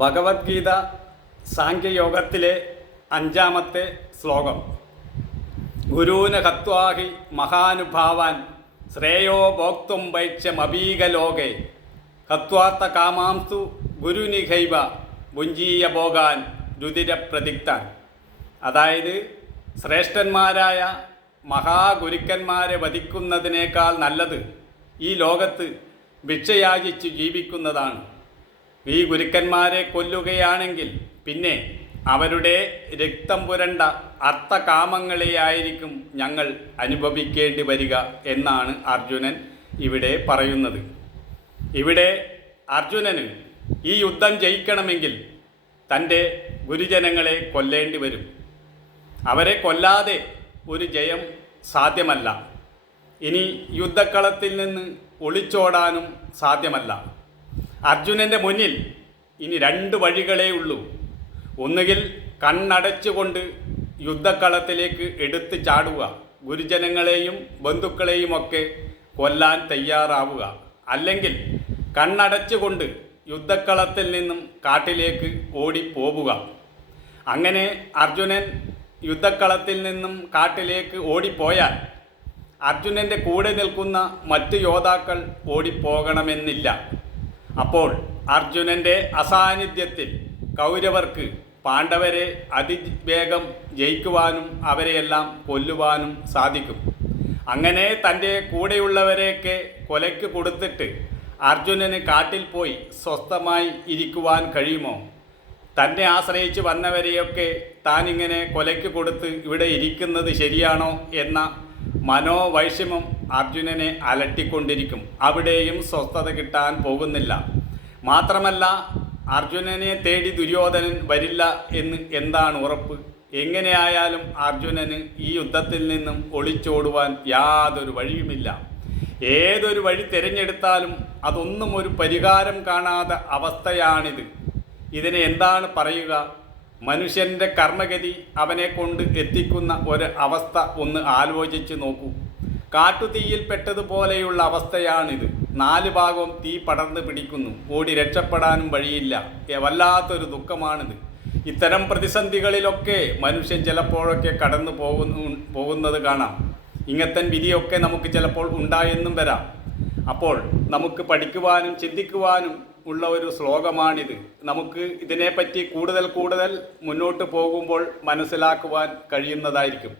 ഭഗവത്ഗീത സാഖ്യയോഗത്തിലെ 5-ാമത്തെ ശ്ലോകം. ഗുരൂന ഹത്വാഹി മഹാനുഭാവാൻ ശ്രേയോ ഭോക്തും വൈക്ഷ്യമബീകലോകെ ഹത്വാർത്ഥ കാമാംസ്തു ഗുരുനിഹൈവ ഭുഞ്ജീയ ഭോഗാൻ രുതിരപ്രതിക്താൻ. അതായത് ശ്രേഷ്ഠന്മാരായ മഹാഗുരുക്കന്മാരെ വധിക്കുന്നതിനേക്കാൾ നല്ലത് ഈ ലോകത്ത് ഭിക്ഷയാചിച്ച് ജീവിക്കുന്നതാണ്. ഈ ഗുരുക്കന്മാരെ കൊല്ലുകയാണെങ്കിൽ പിന്നെ അവരുടെ രക്തം പുരണ്ട അർത്ഥകാമങ്ങളെയായിരിക്കും ഞങ്ങൾ അനുഭവിക്കേണ്ടി വരിക എന്നാണ് അർജുനൻ ഇവിടെ പറയുന്നത്. ഇവിടെ അർജുനന് ഈ യുദ്ധം ജയിക്കണമെങ്കിൽ തൻ്റെ ഗുരുജനങ്ങളെ കൊല്ലേണ്ടി വരും. അവരെ കൊല്ലാതെ ഒരു ജയം സാധ്യമല്ല. ഇനി യുദ്ധക്കളത്തിൽ നിന്ന് ഒളിച്ചോടാനും സാധ്യമല്ല. അർജുനൻ്റെ മുന്നിൽ ഇനി 2 വഴികളേ ഉള്ളൂ. ഒന്നുകിൽ കണ്ണടച്ചുകൊണ്ട് യുദ്ധക്കളത്തിലേക്ക് എടുത്തു ചാടുക, ഗുരുജനങ്ങളെയും ബന്ധുക്കളെയുമൊക്കെ കൊല്ലാൻ തയ്യാറാവുക. അല്ലെങ്കിൽ കണ്ണടച്ചുകൊണ്ട് യുദ്ധക്കളത്തിൽ നിന്നും കാട്ടിലേക്ക് ഓടിപ്പോവുക. അങ്ങനെ അർജുനൻ യുദ്ധക്കളത്തിൽ നിന്നും കാട്ടിലേക്ക് ഓടിപ്പോയാൽ അർജുനൻ്റെ കൂടെ നിൽക്കുന്ന മറ്റ് യോദ്ധാക്കൾ ഓടിപ്പോകണമെന്നില്ല. അപ്പോൾ അർജുനൻ്റെ അസാന്നിധ്യത്തിൽ കൗരവർക്ക് പാണ്ഡവരെ അതിവേഗം ജയിക്കുവാനും അവരെയെല്ലാം കൊല്ലുവാനും സാധിക്കും. അങ്ങനെ തൻ്റെ കൂടെയുള്ളവരെയൊക്കെ കൊലയ്ക്ക് കൊടുത്തിട്ട് അർജുനന് കാട്ടിൽ പോയി സ്വസ്ഥമായി ഇരിക്കുവാൻ കഴിയുമോ? തന്നെ ആശ്രയിച്ച് വന്നവരെയൊക്കെ താനിങ്ങനെ കൊലയ്ക്ക് കൊടുത്ത് ഇവിടെ ഇരിക്കുന്നത് ശരിയാണോ എന്ന മനോവൈഷമ്യം അർജുനനെ അലട്ടിക്കൊണ്ടിരിക്കും. അവിടെയും സ്വസ്ഥത കിട്ടാൻ പോകുന്നില്ല. മാത്രമല്ല, അർജുനനെ തേടി ദുര്യോധനൻ വരില്ല എന്ന് എന്താണ് ഉറപ്പ്? എങ്ങനെയായാലും അർജുനന് ഈ യുദ്ധത്തിൽ നിന്നും ഒളിച്ചോടുവാൻ യാതൊരു വഴിയുമില്ല. ഏതൊരു വഴി തിരഞ്ഞെടുത്താലും അതൊന്നും ഒരു പരിഹാരം കാണാത്ത അവസ്ഥയാണിത്. ഇതിനെ എന്താണ് പറയുക? മനുഷ്യൻ്റെ കർമ്മഗതി അവനെ കൊണ്ട് എത്തിക്കുന്ന ഒരു അവസ്ഥ ഒന്ന് ആലോചിച്ച് നോക്കൂ. കാട്ടുതീയിൽപ്പെട്ടതുപോലെയുള്ള അവസ്ഥയാണിത്. 4 ഭാഗവും തീ പടർന്ന് പിടിക്കുന്നു. ഓടി രക്ഷപ്പെടാനും വഴിയില്ല. വല്ലാത്തൊരു ദുഃഖമാണിത്. ഇത്തരം പ്രതിസന്ധികളിലൊക്കെ മനുഷ്യൻ ചിലപ്പോഴൊക്കെ കടന്നു പോകുന്നത് കാണാം. ഇങ്ങനത്തെ വിധിയൊക്കെ നമുക്ക് ചിലപ്പോൾ ഉണ്ടായെന്നും വരാം. അപ്പോൾ നമുക്ക് പഠിക്കുവാനും ചിന്തിക്കുവാനും ഉള്ള ഒരു ശ്ലോകമാണിത്. നമുക്ക് ഇതിനെപ്പറ്റി കൂടുതൽ മുന്നോട്ട് പോകുമ്പോൾ മനസ്സിലാക്കുവാൻ കഴിയുന്നതായിരിക്കും.